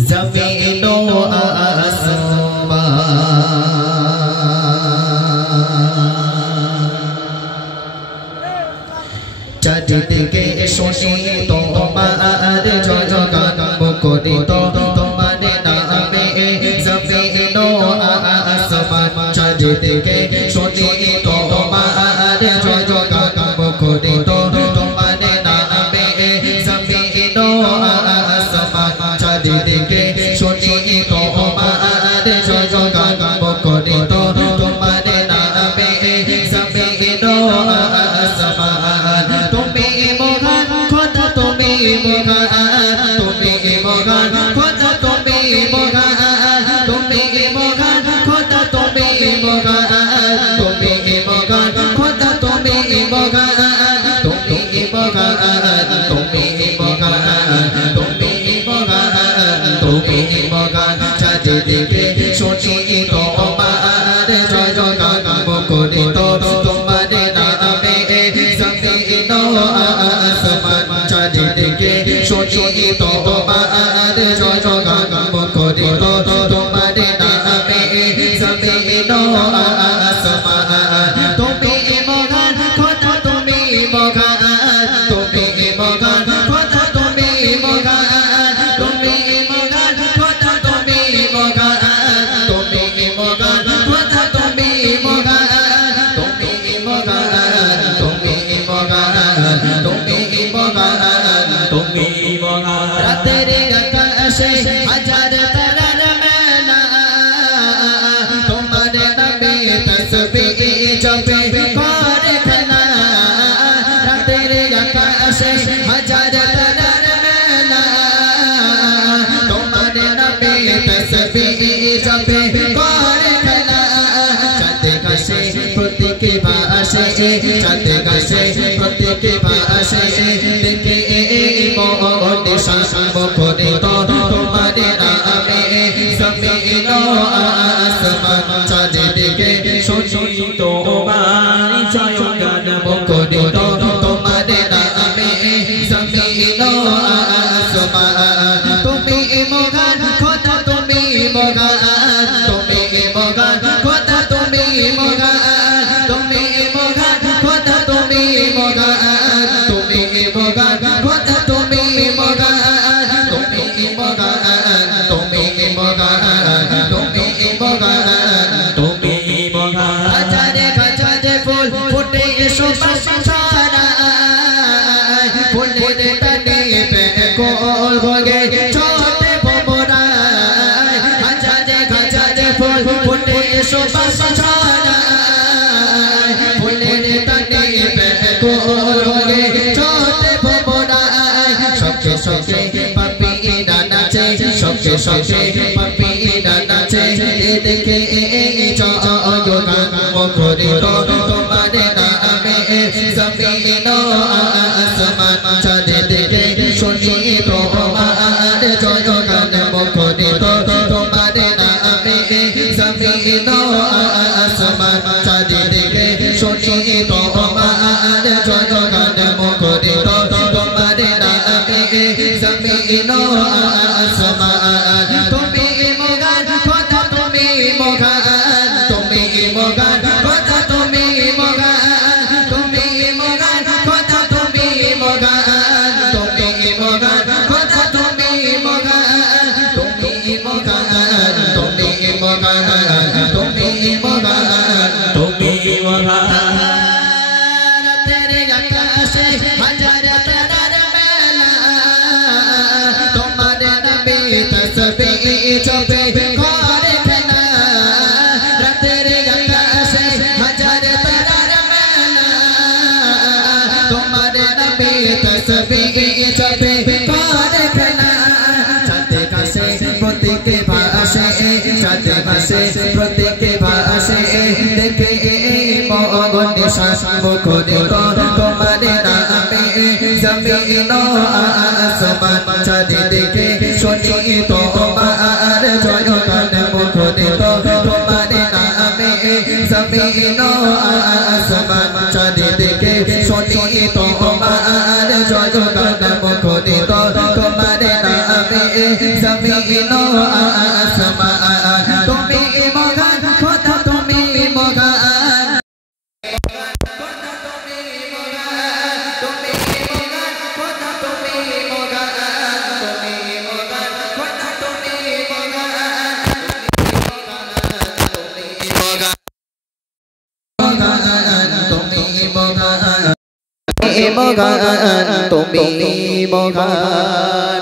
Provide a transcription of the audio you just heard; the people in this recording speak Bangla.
ज़मीनो आसमां চারিদিকে শুনি তোমার জয়গান মুখরিত তোমার নামে ज़मीनो आसमां চারিদিকে শুনি তোমার জয়গান মুখরিত তোমার নামে ज़मीनो आसमां চারিদিকে শুনি তোমার জয়গান মুখরিত তোমার নামে ज़मीनो आसमां তুমি মহান খোদা তুমি মহান তুমি মহান খোদা তুমি মহান তুমি মহান খোদা তুমি মহান তুমি মহান খোদা তুমি মহান তুমি মহান তুমি মহান তুমি মহান তুমি মহান চারিদিকে শুনি তোমার জয়গান মুখরিত তোমার নামে ज़मीनो आसमां চারিদিকে শুনি তোমার জয়গান মুখরিত তোমার নামে ज़मीनो आसमां তুমি মহান খোদা তুমি মহান তুমি মহান খোদা তুমি মহান তুমি মহান খোদা তুমি মহান তুমি মহান খোদা তুমি মহান তুমি মহান তুমি মহান তুমি মহান তুমি মহান রাতের আকাশে হাজার তারার মেলা তোমার নামে তাসবিহ জপে করে খেলা রাতের আকাশে হাজার তারার মেলা তোমার নামে তাসবিহ জপে করে খেলা চাঁদে গাছে প্রত্যেকে ভাসে চাঁদে গাছে প্রত্যেকে ভাসে দেখে মন মুখরিত তোমার নামে ज़मीनो आसमां চারিদিকে শুনি তোমার জয়গান মুখরিত তোমার নামে ज़मीनो आसमां তুমি মহান খোদা তুমি মহান তুমি মহান খোদা তুমি মহান তুমি মহান খোদা তুমি মহান তুমি মহান খোদা তুমি মহান তুমি মহান তুমি মহান তুমি মহান তুমি মহান হাজারে হাজারে ফুল ফুটে সুবাস ছড়ায় ফুলের টানে বেকুল হয়ে ছোটে ভোমরায় হাজারে হাজারে ফুল ফুটে সুবাস ছড়ায় ফুলের টানে বেকুল হয়ে ছোটে ভোমরায় সখে সখে পাপিরা নাচে সখে সখে পাপিরা নাচে দেখে জয়গান মুখরিত তোমার নামে ज़मीनो आसमां চারিদিকে শুনি তোমার জয়গান মুখরিত তোমার নামে ज़मीनो आसमां চারিদিকে শুনি তোমার জয়গান মুখরিত তোমার নামে ज़मीनो आसमां তুমি মহান খোদা তুমি মহান তুমি মহান খোদা তুমি মহান তুমি মহান খোদা তুমি মহান তুমি মহান খোদা তুমি মহান তুমি মহান তুমি মহান তুমি মহান তুমি মহান রাতের আকাশে হাজার তারার মেলা তোমার নামে তাসবিহ জপে করে খেলা রাতের আকাশে হাজার তারার মেলা তোমার নামে তাসবিহ জপে করে খেলা চাঁদে গাছে প্রত্যেকে ভাসে চাঁদে গাছে প্রত্যেকে ভাসে দেখে মন মুখরিত তোমার নামে ज़मीनो आसमां চারিদিকে শুনি তোমার জয়গান মুখরিত তোমার নামে ज़मीनो आसमां চারিদিকে শুনি তোমার জয়গান মুখরিত মগান তুমি মগান